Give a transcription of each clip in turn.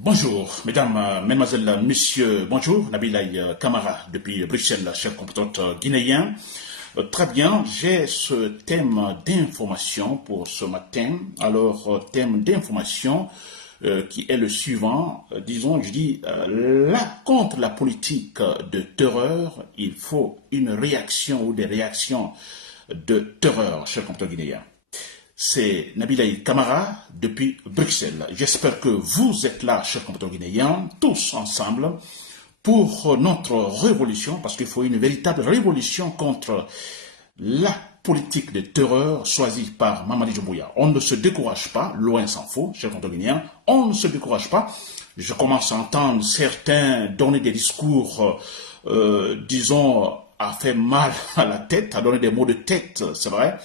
Bonjour, mesdames, mesdemoiselles, messieurs, bonjour, Nabilaï Kamara depuis Bruxelles, cher compatriote guinéen. Très bien, j'ai ce thème d'information pour ce matin. Alors, thème d'information qui est le suivant, disons, je dis, là, contre la politique de terreur, il faut une réaction ou des réactions de terreur, cher compatriote guinéen. C'est Nabilaï Kamara depuis Bruxelles. J'espère que vous êtes là, chers compatriotes guinéens, tous ensemble, pour notre révolution, parce qu'il faut une véritable révolution contre la politique de terreur choisie par Mamadi Doumbouya. On ne se décourage pas, loin s'en faut, chers compatriotes guinéens, on ne se décourage pas. Je commence à entendre certains donner des discours, disons, à faire mal à la tête, à donner des mots de tête, c'est vrai.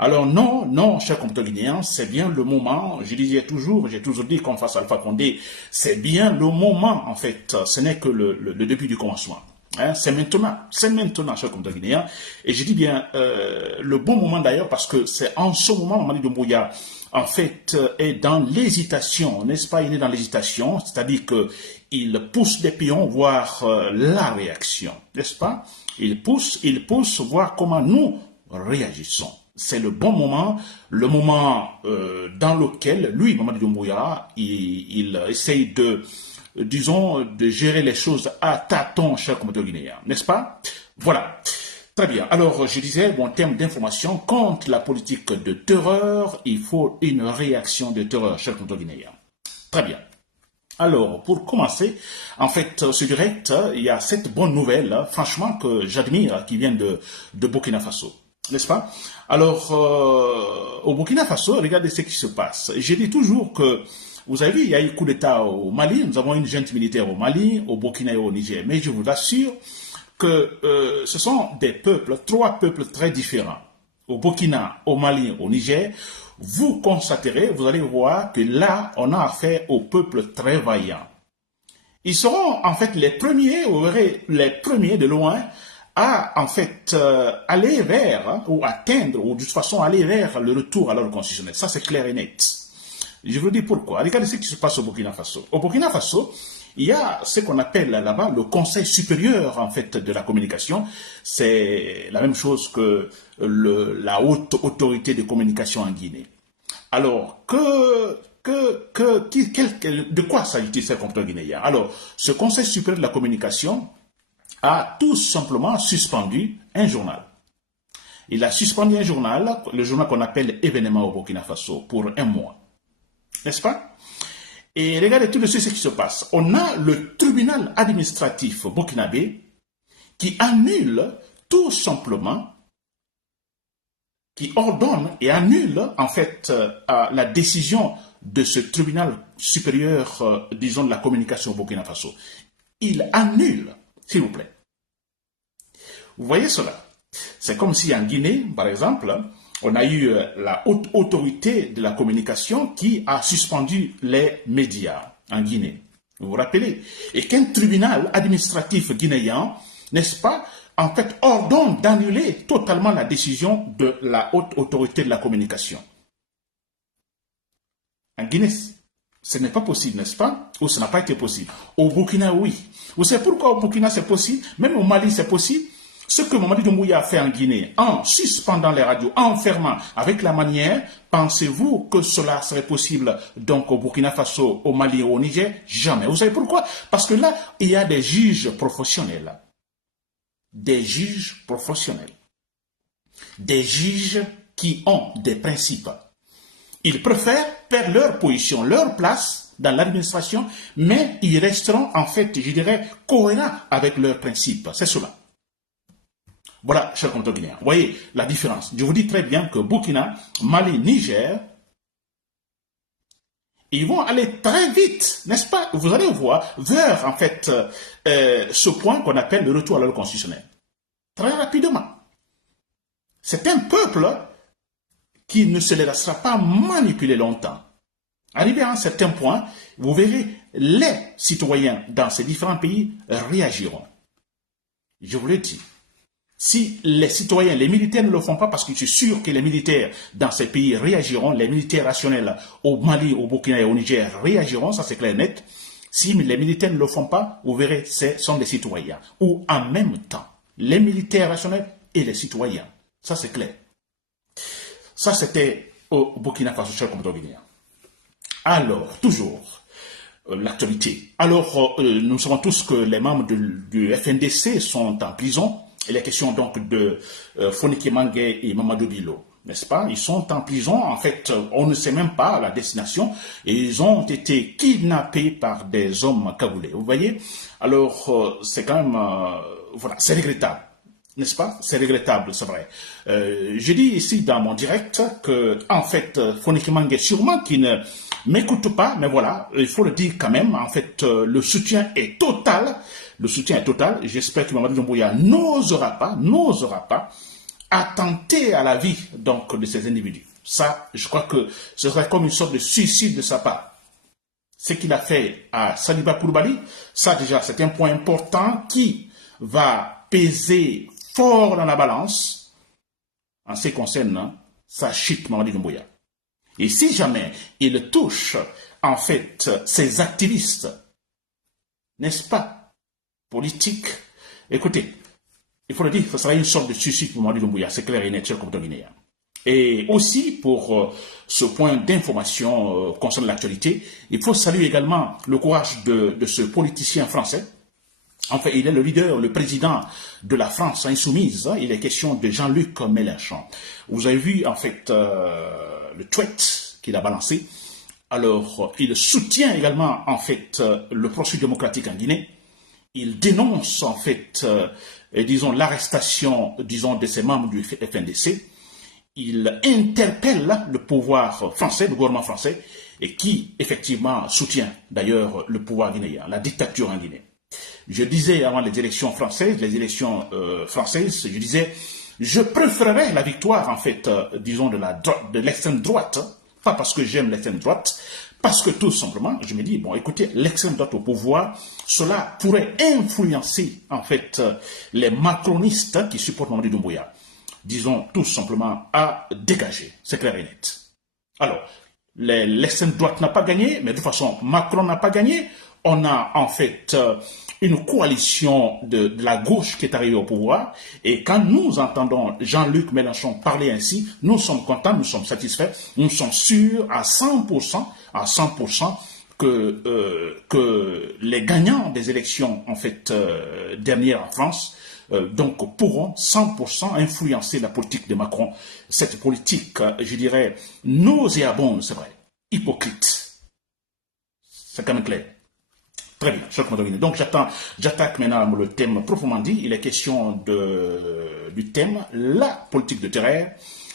Alors non, non, chers compatriotes guinéens, c'est bien le moment, j'ai toujours dit qu'on fasse Alpha Condé, c'est bien le moment en fait, ce n'est que le début du commencement. Hein, c'est maintenant, chers compatriotes guinéens, et je dis bien le bon moment d'ailleurs parce que c'est en ce moment, Mamadi Doumbouya, en fait, est dans l'hésitation, n'est-ce pas, il est dans l'hésitation, c'est-à-dire qu'il pousse des pions, voir la réaction, n'est-ce pas, il pousse, voir comment nous réagissons. C'est le bon moment, le moment dans lequel, lui, Mamadi Doumbouya, il essaye de, disons, de gérer les choses à tâtons, chers compatriotes guinéens, n'est-ce pas? Voilà. Très bien. Alors, je disais, bon, terme d'information, contre la politique de terreur, il faut une réaction de terreur, chers compatriotes guinéens. Très bien. Alors, pour commencer, en fait, ce direct, il y a cette bonne nouvelle, franchement, que j'admire, qui vient de Burkina Faso. N'est-ce pas? Alors, au Burkina Faso, regardez ce qui se passe. Je dis toujours que, vous avez vu, il y a eu coup d'État au Mali, nous avons une junte militaire au Mali, au Burkina et au Niger. Mais je vous assure que ce sont des peuples, trois peuples très différents. Au Burkina, au Mali, au Niger, vous constaterez, vous allez voir que là, on a affaire aux peuples très vaillants. Ils seront en fait les premiers, vous verrez, les premiers de loin, à en fait aller vers, ou atteindre, ou de toute façon aller vers le retour à l'ordre constitutionnel. Ça c'est clair et net. Je vous dis pourquoi. Regardez ce qui se passe au Burkina Faso. Au Burkina Faso, il y a ce qu'on appelle là-bas le Conseil supérieur en fait de la communication. C'est la même chose que la haute autorité de communication en Guinée. Alors, de quoi s'agit-il, ces compteurs guinéens? Alors, ce Conseil supérieur de la communication a tout simplement suspendu un journal. Il a suspendu un journal, le journal qu'on appelle Événement au Burkina Faso, pour un mois. N'est-ce pas? Et regardez tout de suite ce qui se passe. On a le tribunal administratif burkinabé qui annule tout simplement, qui ordonne et annule en fait la décision de ce tribunal supérieur, disons, de la communication au Burkina Faso. Il annule, s'il vous plaît. Vous voyez cela? C'est comme si en Guinée, par exemple, on a eu la haute autorité de la communication qui a suspendu les médias en Guinée. Vous vous rappelez? Et qu'un tribunal administratif guinéen, n'est-ce pas, en fait, ordonne d'annuler totalement la décision de la haute autorité de la communication. En Guinée, ce n'est pas possible, n'est-ce pas? Ou ce n'a pas été possible. Au Burkina, oui. Vous savez pourquoi au Burkina c'est possible? Même au Mali c'est possible. Ce que Mamadi Doumbouya a fait en Guinée, en suspendant les radios, en fermant, avec la manière, pensez-vous que cela serait possible donc au Burkina Faso, au Mali ou au Niger? Jamais. Vous savez pourquoi? Parce que là, il y a des juges professionnels. Des juges professionnels. Des juges qui ont des principes. Ils préfèrent perdre leur position, leur place dans l'administration, mais ils resteront en fait, je dirais, cohérents avec leurs principes. C'est cela. Voilà, chers compatriotes guinéens, vous voyez la différence. Je vous dis très bien que Burkina, Mali, Niger, ils vont aller très vite, n'est-ce pas? Vous allez voir vers, en fait, ce point qu'on appelle le retour à l'ordre constitutionnel. Très rapidement. C'est un peuple qui ne se laissera pas manipuler longtemps. Arrivé à un certain point, vous verrez, les citoyens dans ces différents pays réagiront. Je vous le dis. Si les citoyens, les militaires ne le font pas, parce que je suis sûr que les militaires dans ces pays réagiront, les militaires rationnels au Mali, au Burkina et au Niger réagiront, ça c'est clair et net. Si les militaires ne le font pas, vous verrez, ce sont des citoyens. Ou en même temps, les militaires rationnels et les citoyens. Ça c'est clair. Ça c'était au Burkina Faso, cher compatriote guinéen. Alors, toujours, l'actualité. Alors, nous savons tous que les membres du FNDC sont en prison. Il est question donc de Fonike Mangué et Mamadou Bilo, n'est-ce pas? Ils sont en prison, en fait, on ne sait même pas la destination, et ils ont été kidnappés par des hommes cagoulés, vous voyez? Alors, c'est quand même, voilà, c'est regrettable, n'est-ce pas? C'est regrettable, c'est vrai. Je dis ici dans mon direct que, en fait, Fonike Mangué, sûrement qui ne m'écoute pas, mais voilà, il faut le dire quand même, en fait, le soutien est total. Le soutien est total. J'espère que Mamadou Doumbouya n'osera pas attenter à la vie donc de ces individus. Ça, je crois que ce serait comme une sorte de suicide de sa part. Ce qu'il a fait à Saliba Koulibaly, ça déjà c'est un point important qui va peser fort dans la balance en ce qui concerne sa chute, Mamadou Doumbouya. Et si jamais il touche en fait ces activistes, n'est-ce pas, politique, écoutez, il faut le dire, ce sera une sorte de suicide pour Mamadou Doumbouya, c'est clair et net, cher compatriote guinéen. Et aussi, pour ce point d'information concernant l'actualité, il faut saluer également le courage de ce politicien français. En fait, il est le leader, le président de la France insoumise. Il est question de Jean-Luc Mélenchon. Vous avez vu, en fait, le tweet qu'il a balancé. Alors, il soutient également, en fait, le processus démocratique en Guinée. Il dénonce en fait, disons, l'arrestation, disons, de ces membres du FNDC. Il interpelle le pouvoir français, le gouvernement français, et qui, effectivement, soutient d'ailleurs le pouvoir guinéen, la dictature en Guinée. Je disais avant les élections françaises, je disais, je préférerais la victoire, en fait, disons, de l'extrême droite, pas parce que j'aime l'extrême droite, parce que tout simplement, je me dis, bon, écoutez, l'extrême droite au pouvoir, cela pourrait influencer, en fait, les macronistes qui supportent Mamadou Doumbouya. Disons tout simplement à dégager, c'est clair et net. Alors, l'extrême droite n'a pas gagné, mais de toute façon, Macron n'a pas gagné. On a en fait une coalition de la gauche qui est arrivée au pouvoir. Et quand nous entendons Jean-Luc Mélenchon parler ainsi, nous sommes contents, nous sommes satisfaits, nous sommes sûrs à 100%, que les gagnants des élections en fait dernières en France donc pourront 100% influencer la politique de Macron. Cette politique, je dirais, nauséabonde, c'est vrai, hypocrite. C'est quand même clair. Très bien, cher compatriote. Donc j'attaque maintenant le thème proprement dit. Il est question du thème, la politique de terreur.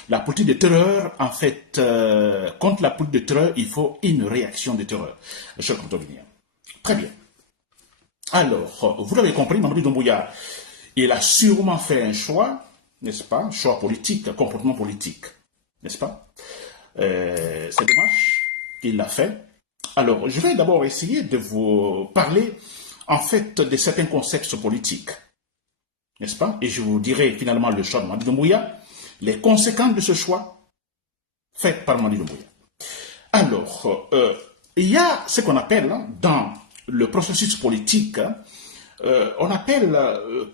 La politique de terreur, en fait, contre la politique de terreur, il faut une réaction de terreur. Cher compatriote. Très bien. Alors, vous l'avez compris, Mamadou Doumbouya, il a sûrement fait un choix, n'est-ce pas, choix politique, un comportement politique, n'est-ce pas? C'est dommage, il l'a fait. Alors, je vais d'abord essayer de vous parler, en fait, de certains concepts politiques, n'est-ce pas? Et je vous dirai finalement le choix de Mamadou Doumbouya, les conséquences de ce choix fait par Mamadou Doumbouya. Alors, il y a ce qu'on appelle, dans le processus politique, on appelle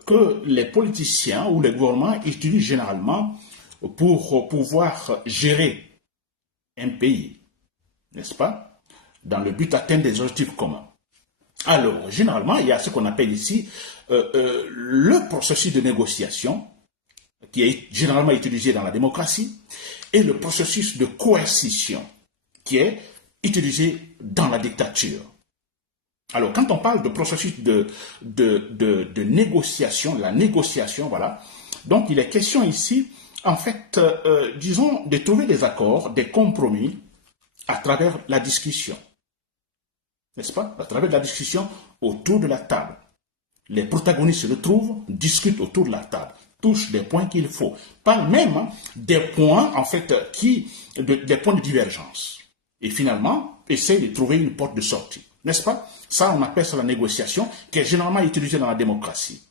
que les politiciens ou les gouvernements utilisent généralement pour pouvoir gérer un pays, n'est-ce pas, dans le but d'atteindre des objectifs communs. Alors, généralement, il y a ce qu'on appelle ici le processus de négociation, qui est généralement utilisé dans la démocratie, et le processus de coercition, qui est utilisé dans la dictature. Alors, quand on parle de processus de négociation, la négociation, voilà, donc il est question ici, en fait, disons, de trouver des accords, des compromis à travers la discussion. N'est-ce pas? À travers la discussion autour de la table. Les protagonistes se retrouvent, discutent autour de la table, touchent des points qu'il faut. Pas même des points, en fait, des points de divergence. Et finalement, essayer de trouver une porte de sortie. N'est-ce pas? Ça, on appelle ça la négociation, qui est généralement utilisée dans la démocratie.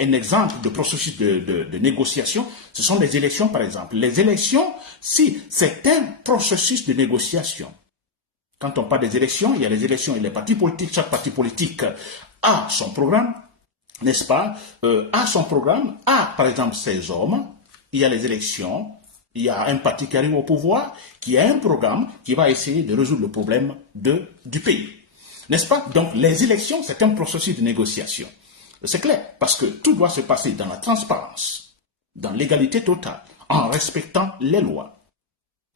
Un exemple de processus de négociation, ce sont les élections, par exemple. Les élections, si c'est un processus de négociation. Quand on parle des élections, il y a les élections et les partis politiques. Chaque parti politique a son programme, n'est-ce pas, a son programme, a, par exemple, ses hommes. Il y a les élections, il y a un parti qui arrive au pouvoir, qui a un programme qui va essayer de résoudre le problème du pays. N'est-ce pas? Donc, les élections, c'est un processus de négociation. C'est clair, parce que tout doit se passer dans la transparence, dans l'égalité totale, en respectant les lois,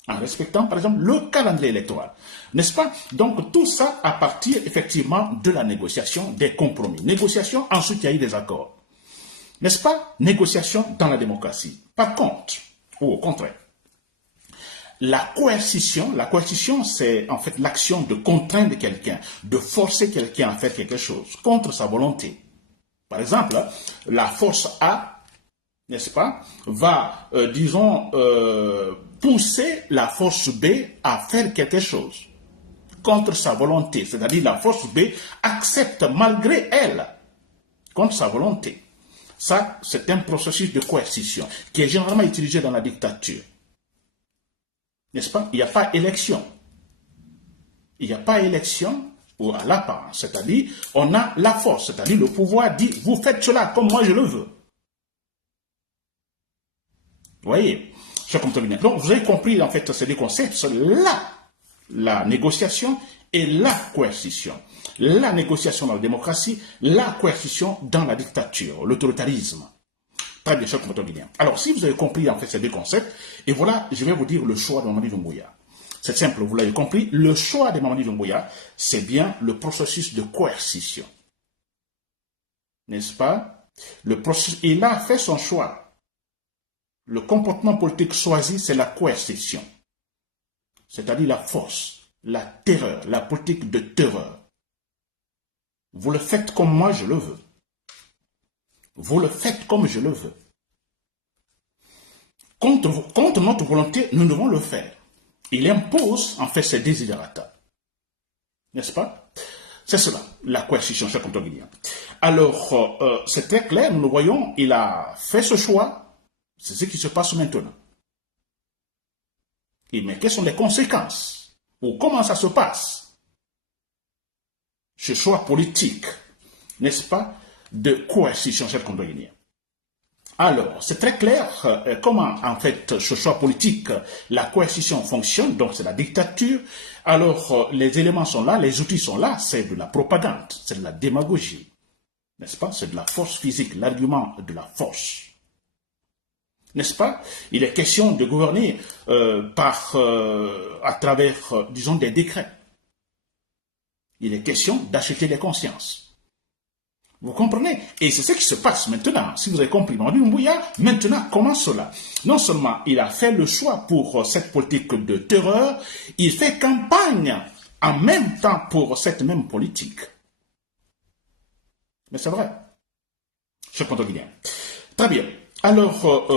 en respectant, par exemple, le calendrier électoral. N'est-ce pas? Donc, tout ça à partir, effectivement, de la négociation, des compromis. Négociation, ensuite, il y a eu des accords. N'est-ce pas? Négociation dans la démocratie. Par contre, ou au contraire, la coercition, c'est en fait l'action de contraindre quelqu'un, de forcer quelqu'un à faire quelque chose contre sa volonté. Par exemple, la force A, n'est-ce pas, va, pousser la force B à faire quelque chose contre sa volonté. C'est-à-dire la force B accepte malgré elle, contre sa volonté. Ça, c'est un processus de coercition qui est généralement utilisé dans la dictature. N'est-ce pas? Il n'y a pas élection. Il n'y a pas élection ou à l'apparence. C'est-à-dire, on a la force. C'est-à-dire, le pouvoir dit, vous faites cela comme moi je le veux. Vous voyez? Je comprends bien. Donc, vous avez compris, en fait, ces deux concepts. La négociation et la coercition. La négociation dans la démocratie, la coercition dans la dictature, l'autoritarisme. Très bien, je comprends bien. Alors, si vous avez compris, en fait, ces deux concepts, et voilà, je vais vous dire le choix de Mamadi Doumbouya. C'est simple, vous l'avez compris, le choix de Mamadi Doumbouya, c'est bien le processus de coercition. N'est-ce pas? Il a fait son choix. Le comportement politique choisi, c'est la coercition. C'est-à-dire la force, la terreur, la politique de terreur. Vous le faites comme moi je le veux. Vous le faites comme je le veux. Contre notre volonté, nous devons le faire. Il impose, en fait, ses desiderata. N'est-ce pas? C'est cela, la coercition, cher contemporain. Alors, c'est très clair, nous le voyons, il a fait ce choix. C'est ce qui se passe maintenant. Mais quelles sont les conséquences? Ou comment ça se passe? Ce choix politique, n'est-ce pas, de coercition, cher contemporain. Alors, c'est très clair comment, en fait, ce choix politique, la coercition fonctionne, donc c'est la dictature. Alors, les éléments sont là, les outils sont là, c'est de la propagande, c'est de la démagogie, n'est-ce pas? C'est de la force physique, l'argument de la force. N'est-ce pas? Il est question de gouverner à travers, disons, des décrets. Il est question d'acheter les consciences. Vous comprenez? Et c'est ce qui se passe maintenant. Si vous avez compris, Mamadi Doumbouya, maintenant, comment cela? Non seulement il a fait le choix pour cette politique de terreur, il fait campagne en même temps pour cette même politique. Mais c'est vrai. Je comprends bien. Très bien. Alors,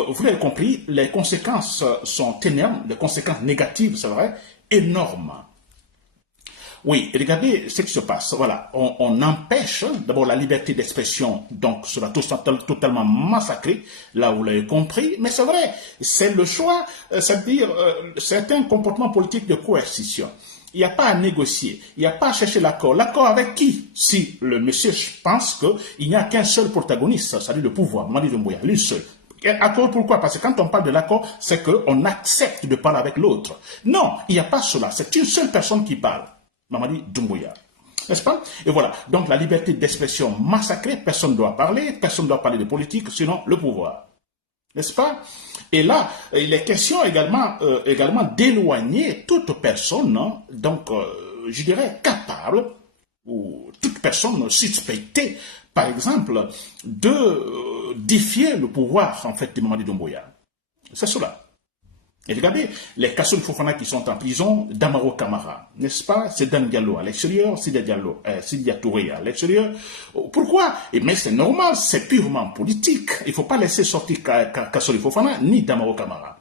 vous l'avez compris, les conséquences sont énormes, les conséquences négatives, c'est vrai, énormes. Oui, regardez ce qui se passe. Voilà, on empêche d'abord la liberté d'expression, donc sera totalement massacré, là vous l'avez compris, mais c'est vrai, c'est le choix, c'est-à-dire certains comportements politiques de coercition. Il n'y a pas à négocier, il n'y a pas à chercher l'accord. L'accord avec qui? Si le monsieur pense qu'il n'y a qu'un seul protagoniste, c'est-à-dire le pouvoir, Mamadi Doumbouya, lui seul. Accord pourquoi? Parce que quand on parle de l'accord, c'est qu'on accepte de parler avec l'autre. Non, il n'y a pas cela, c'est une seule personne qui parle. Mamadi Doumbouya. N'est-ce pas? Et voilà. Donc la liberté d'expression massacrée, personne ne doit parler de politique, sinon le pouvoir. N'est-ce pas? Et là, il est question également d'éloigner toute personne, hein, donc je dirais capable, ou toute personne suspectée, par exemple, de défier le pouvoir, en fait, de Mamadi Doumbouya. C'est cela. Et regardez, les Kassoul Fofana qui sont en prison, Damaro Camara, n'est-ce pas? C'est Dan Diallo à l'extérieur, Sidia Touré à l'extérieur. Pourquoi? Mais c'est normal, c'est purement politique. Il ne faut pas laisser sortir Kassoul Fofana ni Damaro Camara.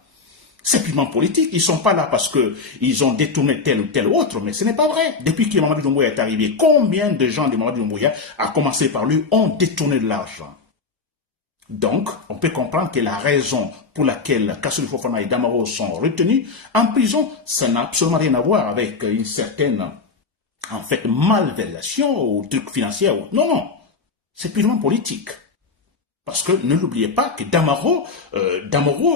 C'est purement politique. Ils ne sont pas là parce qu'ils ont détourné tel ou tel autre, mais ce n'est pas vrai. Depuis que Mamadi Doumbouya est arrivé, combien de gens de Mamadi Doumbouya, à commencer par lui, ont détourné de l'argent? Donc, on peut comprendre que la raison pour laquelle Kassouli Fofana et Damaro sont retenus en prison, ça n'a absolument rien à voir avec une certaine, en fait, malversation ou truc financier. Non, non, c'est purement politique. Parce que ne l'oubliez pas que Damaro,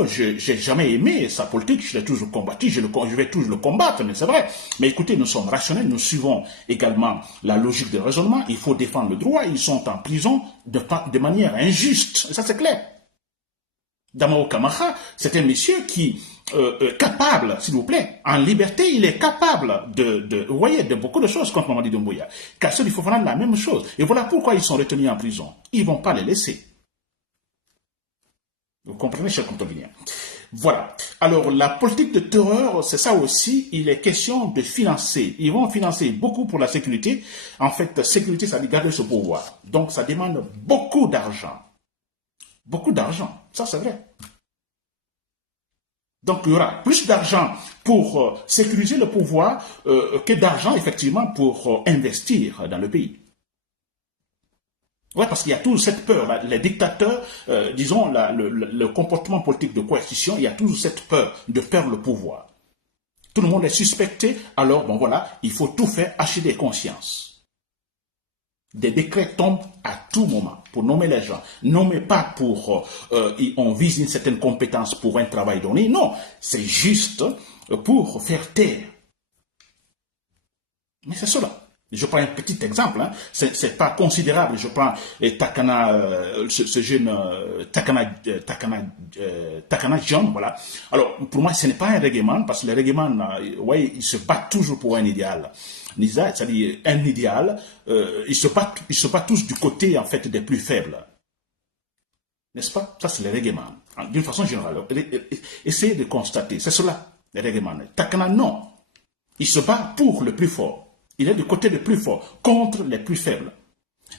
j'ai jamais aimé sa politique, je l'ai toujours combattu, je vais toujours le combattre, mais c'est vrai. Mais écoutez, nous sommes rationnels, nous suivons également la logique de raisonnement, il faut défendre le droit, ils sont en prison de manière injuste, et ça c'est clair. Damaro Kamara, c'est un monsieur qui capable, s'il vous plaît, en liberté, il est capable vous voyez, de beaucoup de choses contre Mamadi Doumbouya. Kassouli Fofana, la même chose. Et voilà pourquoi ils sont retenus en prison. Ils ne vont pas les laisser. Vous comprenez, chers contemporains? Voilà. Alors, la politique de terreur, c'est ça aussi, il est question de financer. Ils vont financer beaucoup pour la sécurité. En fait, sécurité, ça dit garder ce pouvoir. Donc, ça demande beaucoup d'argent. Beaucoup d'argent. Ça, c'est vrai. Donc, il y aura plus d'argent pour sécuriser le pouvoir que d'argent, effectivement, pour investir dans le pays. Oui, parce qu'il y a toujours cette peur. Là, les dictateurs, disons, le comportement politique de coercition, il y a toujours cette peur de perdre le pouvoir. Tout le monde est suspecté, alors, bon voilà, il faut tout faire, acheter des consciences. Des décrets tombent à tout moment pour nommer les gens. Nommez pas pour, on vise une certaine compétence pour un travail donné. Non, c'est juste pour faire taire. Mais c'est cela. Je prends un petit exemple, hein. C'est pas considérable. Je prends Takana, ce jeune Takana John, voilà. Alors, pour moi, ce n'est pas un reggaeman, parce que les reggaeman, ouais, ils se battent toujours pour un idéal. C'est-à-dire un idéal, ils se battent tous du côté, en fait, des plus faibles. N'est-ce pas? Ça, c'est les reggaeman. D'une façon générale. Essayez de constater. C'est cela, les reggaeman. Takana, non. Il se bat pour le plus fort. Il est du côté des plus forts, contre les plus faibles.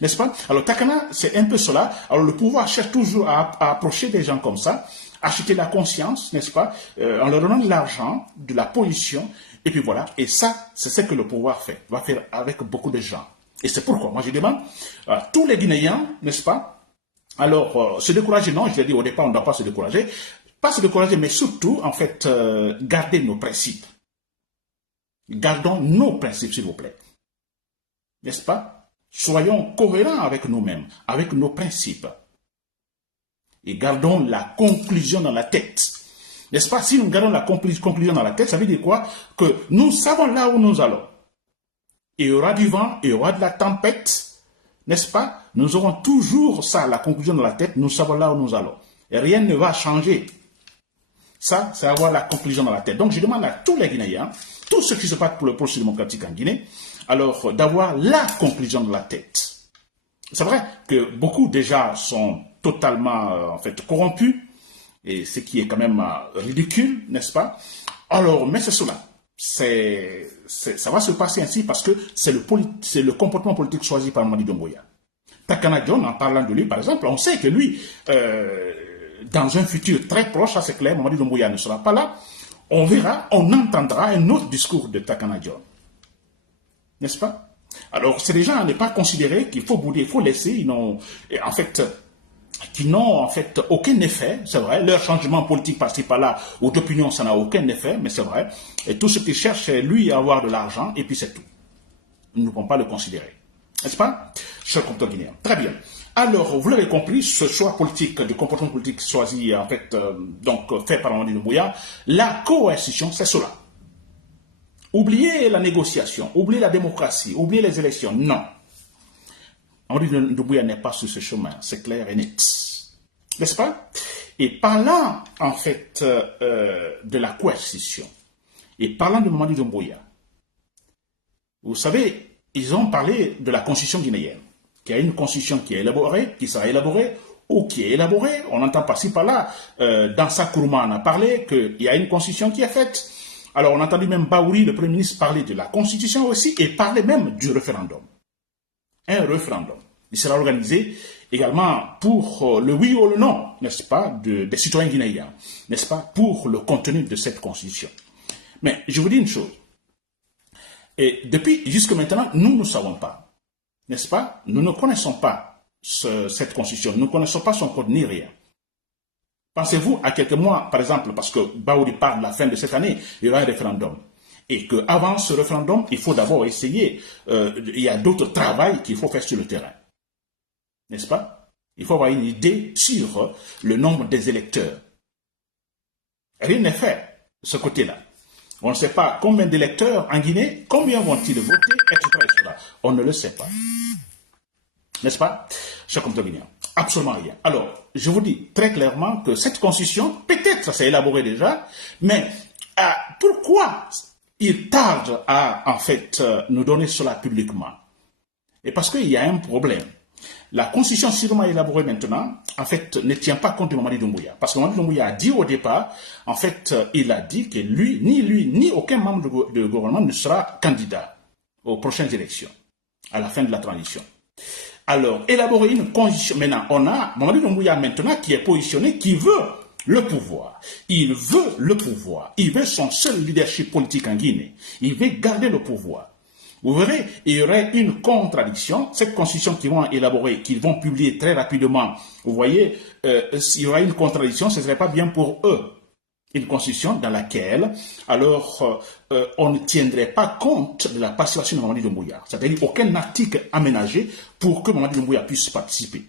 N'est-ce pas? Alors, Takana, c'est un peu cela. Alors, le pouvoir cherche toujours à approcher des gens comme ça, acheter la conscience, n'est-ce pas? En leur donnant de l'argent, de la position, et puis voilà. Et ça, c'est ce que le pouvoir fait. Va faire avec beaucoup de gens. Et c'est pourquoi, moi, je demande à tous les Guinéens, n'est-ce pas? Alors, se décourager, non, je l'ai dit au départ, on ne doit pas se décourager. Pas se décourager, mais surtout, en fait, garder nos principes. Gardons nos principes, s'il vous plaît. N'est-ce pas? Soyons cohérents avec nous-mêmes, avec nos principes. Et gardons la conclusion dans la tête. N'est-ce pas? Si nous gardons la conclusion dans la tête, ça veut dire quoi? Que nous savons là où nous allons. Il y aura du vent, il y aura de la tempête. N'est-ce pas? Nous aurons toujours ça, la conclusion dans la tête. Nous savons là où nous allons. Et rien ne va changer. Ça, c'est avoir la conclusion dans la tête. Donc, je demande à tous les Guinéens, tous ceux qui se battent pour le processus démocratique en Guinée, alors d'avoir la conclusion de la tête. C'est vrai que beaucoup déjà sont totalement en fait corrompus, et ce qui est quand même ridicule, n'est-ce pas? Alors, mais c'est cela. Ça va se passer ainsi parce que c'est le comportement politique choisi par Mamadi Doumbouya. Takana John, en parlant de lui, par exemple, on sait que lui, dans un futur très proche, ça c'est clair, Mamadi Doumbouya ne sera pas là, on verra, on entendra un autre discours de Takana John. N'est-ce pas? Alors, c'est des gens à ne pas considérer qu'il faut bouder, il faut laisser, qui n'ont en fait aucun effet, c'est vrai, leur changement politique par-ci par-là, ou d'opinion, ça n'a aucun effet, mais c'est vrai, et tout ce qu'ils cherchent, c'est lui avoir de l'argent, et puis c'est tout. Nous ne pouvons pas le considérer. N'est-ce pas? Cher compteur guinéen. Très bien. Alors, vous l'avez compris, ce choix politique, du comportement politique choisi, en fait, fait par Mamadi Doumbouya, la coercition, c'est cela. Oubliez la négociation, oubliez la démocratie, oubliez les élections. Non. Mamadi Doumbouya n'est pas sur ce chemin, c'est clair et net. N'est-ce pas? Et parlant, en fait, de la coercition, et parlant de Mamadi Doumbouya, vous savez, ils ont parlé de la constitution guinéenne, qu'il y a une constitution qui est élaborée, qui sera élaborée, ou qui est élaborée. On entend par-ci par-là, dans sa Kourma, on a parlé qu'il y a une constitution qui est faite. Alors, on a entendu même Baouri, le Premier ministre, parler de la Constitution aussi et parler même du référendum. Un référendum. Il sera organisé également pour le oui ou le non, n'est-ce pas, des citoyens guinéens, n'est-ce pas, pour le contenu de cette Constitution. Mais je vous dis une chose. Et depuis jusque maintenant, nous ne savons pas, n'est-ce pas, nous ne connaissons pas cette constitution. Nous ne connaissons pas son code ni rien. Pensez-vous à quelques mois, par exemple, parce que Baouri parle de la fin de cette année, il y aura un référendum. Et qu'avant ce référendum, il faut d'abord essayer, il y a d'autres travaux qu'il faut faire sur le terrain. N'est-ce pas? Il faut avoir une idée sur le nombre des électeurs. Rien n'est fait de ce côté-là. On ne sait pas combien d'électeurs en Guinée, combien vont-ils voter, etc. On ne le sait pas. N'est-ce pas, chers compatriotes guinéens? Absolument rien. Alors, je vous dis très clairement que cette constitution, peut-être ça s'est élaboré déjà, mais pourquoi il tarde à, en fait, nous donner cela publiquement? Et parce qu'il y a un problème. La constitution sûrement élaborée maintenant, en fait, ne tient pas compte de Mamadi Doumbouya. Parce que Mamadi Doumbouya a dit au départ, en fait, il a dit que lui, ni aucun membre du gouvernement ne sera candidat aux prochaines élections, à la fin de la transition. Alors, élaborer une constitution, maintenant, on a Mamadi Doumbouya maintenant qui est positionné, qui veut le pouvoir. Il veut le pouvoir. Il veut son seul leadership politique en Guinée. Il veut garder le pouvoir. Vous verrez, il y aurait une contradiction. Cette constitution qu'ils vont élaborer, qu'ils vont publier très rapidement, vous voyez, s'il y aura une contradiction, ce ne serait pas bien pour eux. Une constitution dans laquelle, alors, on ne tiendrait pas compte de la participation de Mamadi Doumbouya. C'est-à-dire aucun article aménagé pour que Mamadi Doumbouya puisse participer.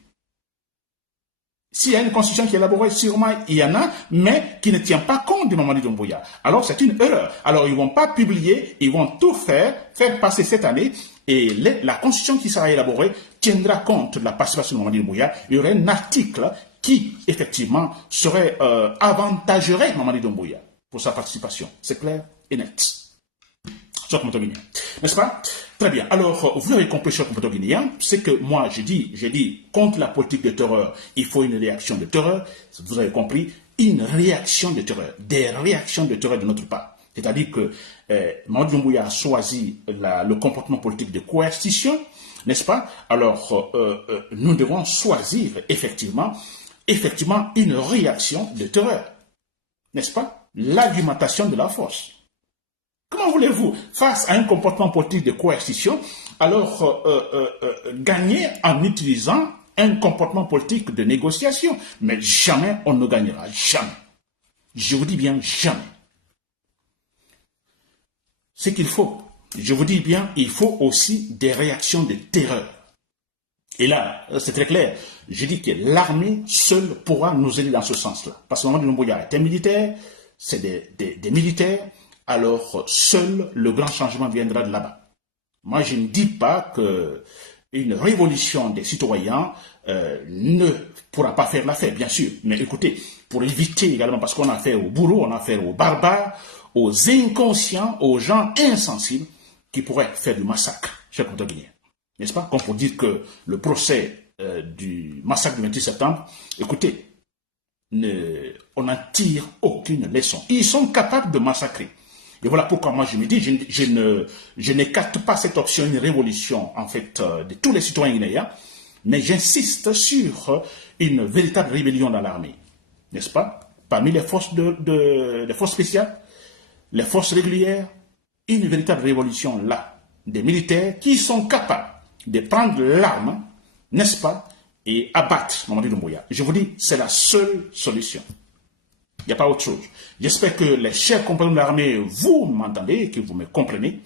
S'il y a une constitution qui est élaborée, sûrement il y en a, mais qui ne tient pas compte de Mamadi Doumbouya. Alors c'est une erreur. Alors ils ne vont pas publier, ils vont tout faire passer cette année, et la constitution qui sera élaborée tiendra compte de la participation de Mamadi Doumbouya. Il y aurait un article qui, effectivement, avantagerait Mamadi Doumbouya pour sa participation. C'est clair et net. N'est-ce pas? Très bien. Alors, vous l'avez compris, cher compatriote guinéen, c'est que moi, j'ai dit, contre la politique de terreur, il faut une réaction de terreur. Vous avez compris, une réaction de terreur, des réactions de terreur de notre part. C'est-à-dire que Mamadi Doumbouya a choisi le comportement politique de coercition, n'est-ce pas? Alors, nous devons choisir effectivement une réaction de terreur, n'est-ce pas? L'argumentation de la force. Comment voulez-vous, face à un comportement politique de coercition, alors gagner en utilisant un comportement politique de négociation? Mais jamais on ne gagnera, jamais. Je vous dis bien jamais. Ce qu'il faut, je vous dis bien, il faut aussi des réactions de terreur. Et là, c'est très clair, je dis que l'armée seule pourra nous aider dans ce sens-là. Parce que Mamadi Doumbouya est un militaire, c'est des militaires. Alors seul le grand changement viendra de là-bas. Moi, je ne dis pas qu'une révolution des citoyens ne pourra pas faire l'affaire, bien sûr. Mais écoutez, pour éviter également, parce qu'on a affaire aux bourreaux, on a affaire aux barbares, aux inconscients, aux gens insensibles qui pourraient faire du massacre, chers compatriotes guinéens. N'est-ce pas? Comme pour dire que le procès du massacre du 28 septembre, écoutez, on n'en tire aucune leçon. Ils sont capables de massacrer. Et voilà pourquoi moi je me dis, je n'écarte pas cette option, une révolution en fait de tous les citoyens guinéens, mais j'insiste sur une véritable rébellion dans l'armée, n'est-ce pas? Parmi les forces les forces spéciales, les forces régulières, une véritable révolution là, des militaires qui sont capables de prendre l'arme, n'est-ce pas, et abattre Mamadi Doumbouya. Je vous dis, c'est la seule solution. Il n'y a pas autre chose. J'espère que les chers compagnons de l'armée, vous m'entendez, que vous me comprenez.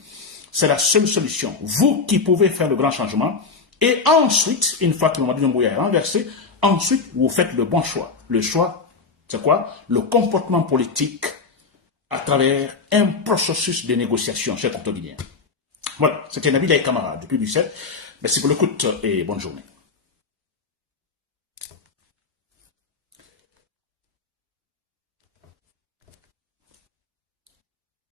C'est la seule solution. Vous qui pouvez faire le grand changement. Et ensuite, une fois que Mamadi Doumbouya est renversé, ensuite, vous faites le bon choix. Le choix, c'est quoi? Le comportement politique à travers un processus de négociation, chers compatriotes guinéens. Voilà, c'était Nabil Aïe Camara depuis Bruxelles. Merci pour l'écoute et bonne journée.